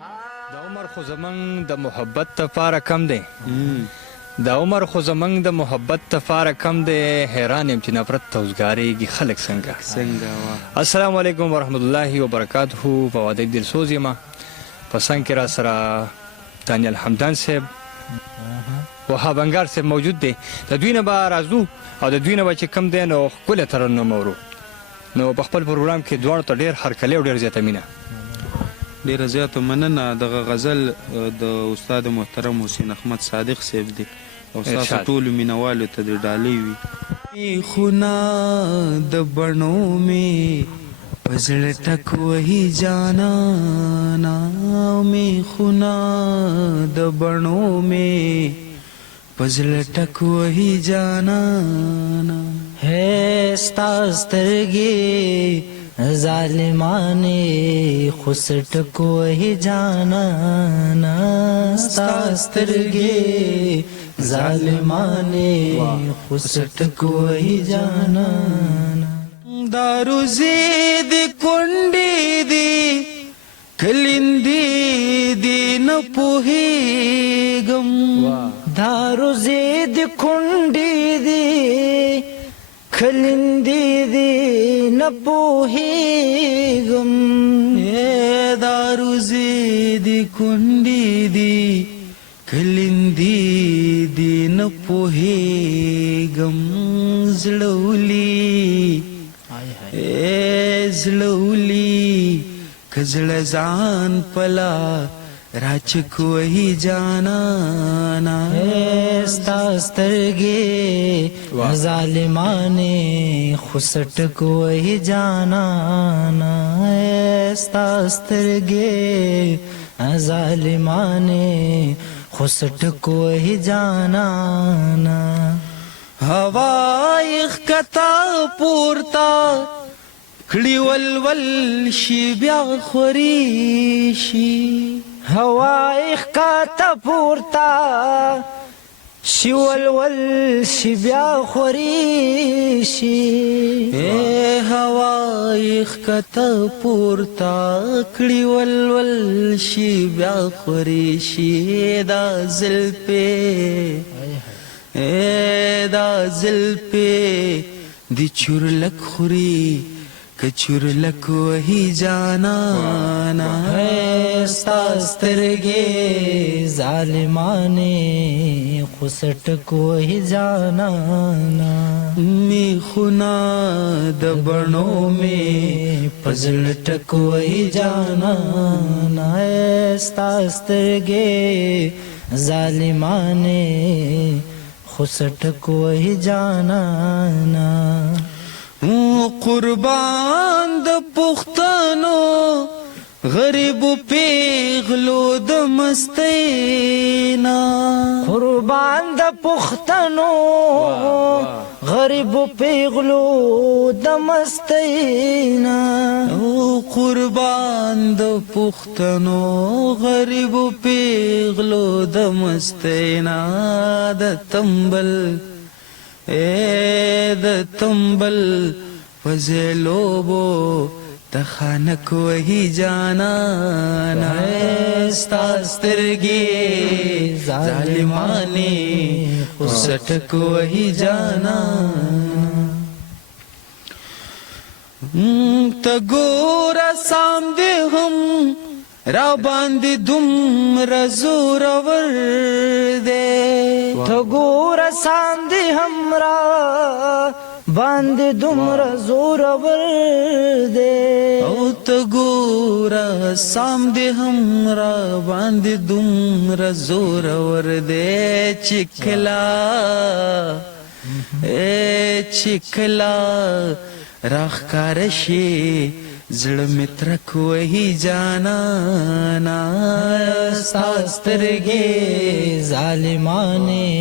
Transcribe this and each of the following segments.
دا عمر خو زمنګ د محبت لپاره کم دی. دا عمر خو زمنګ د محبت لپاره کم دی. حیران یم چې نفرت ته اوزګارېږي خلک څنګه. السلام علیکم ورحمت الله وبرکاته. فواد دلسوز یم په څنګ کې را سره دانیل حمدان صاحب وهاب انګار صاحب موجود دی. د دوی نه به راځو او د دوی نه به چې کم دی نو ښکلی ترنم اورو. نو په خپل پروګرام کې دواړو ته ډېر هرکلی او ډېر زیاته مینه. ډیره زیاته مننه. دغه غزل د استاد محترم حسین احمد صادق صاحب دی او ستاسو ټولو مینوالو ته د ډالۍ وي. میخونه د بڼو مې په زړه ټک وهي جانانا. میخونه د بڼو مې په زړه ټک وهي جانانا. ہے ستا سترګې ظالمانې خسټ کوهي جانانا. ستا سترګې ظالمانې خسټ کوهي جانانا. دا روزي د کونډې دي کلندې دي نه پوهېږم. دا روزي د کونډې دي کلندې دي نه پوهېږم. دا روزي د کونډې دي کلندې دي نه پوهېږم. زړولي زړولي که زړه ځان پلا راچک وهي جانانا. ستا سترګې ظالمانې خسټ کوهي جانانا. ستا سترګې ظالمانې خسټ کوهي جانانا. هوا یخکتا پورتا کړي ولول شي بیا خوري شي. هوا اخکاته پورته شي ولول شي بیا خوري شي. هوا اخکاته پورته کړي ولول شي بیا خوري شي. دا زلفې دا زلفې د چورلک خوري که چورلک وهي جانانا. ستا سترګې ظالمانې خسټ کوهي جانانا. میخونه د بڼو مې په زړه ټک وهي جانانا. ستا سترګې ظالمانې خسټ کوهي جانانا. قربان د پښتنو غریبو پیغلو د مستینا. قربان د پښتنو غریبو پیغلو د مستینا. قربان د پښتنو غریبو پیغلو د مستینا. د تمبل د تمبل فزلوبو د خانک وهي جانانا. ستا سترګې ظالمانې خسټ کوهي جانانا. ته ګوره سام دې هم را باندې دومره زورور دی. ته ګوره سام دې هم را باندې دومره زورور دی. او ته ګوره سام دې هم را باندې دومره زورور دی. چې کله راښکاره شي زړه مې ترک وهي جانانا. ستا سترګې ظالمانې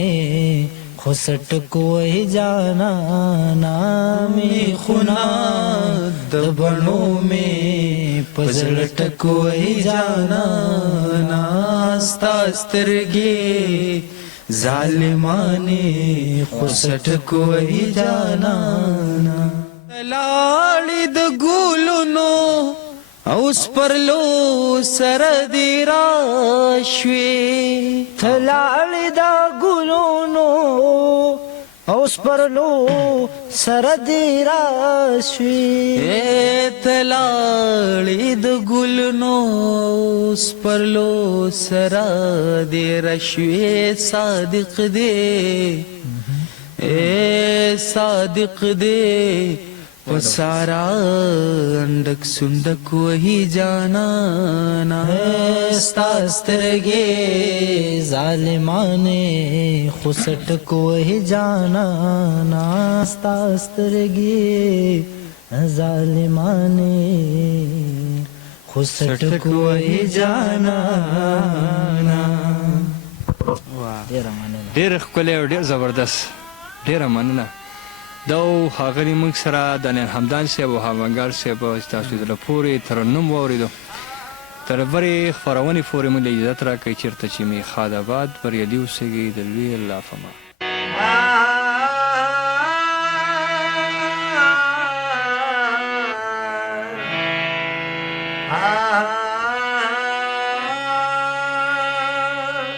خسټ کوهي جانانا. میخونه د بڼو مې په زړه ټک وهي جانانا. ستا سترګې ظالمانې خسټ کوهي جانانا. لاړې د ګلونو اوس پرلو سر دی راشوي تلاړې د ګلونو اوس پرلو سر دی راشوي تلاړې د ګلونو اوس پرلو سر دی راشوي صادق دی صادق دی سارا انڈک سندک وہی جانا نا ستاسترگے ظالمانے خسٹک وہی جانا نا ستاسترگے ظالمانے خسٹک وہی جانا نا. ډېر ښکلی او ډېر زبردست ډېره مننه. دا ښاغلي موږ سره د نن همدان صاحب او هاونګار صاحب چې تاسو زړه پورې ترنم واورېدو تر بلې خپرونې پورې مو له اجازت راکړئ چېرته چې میخاد آباد بریالي اوسېږئ د لوی الله په امان.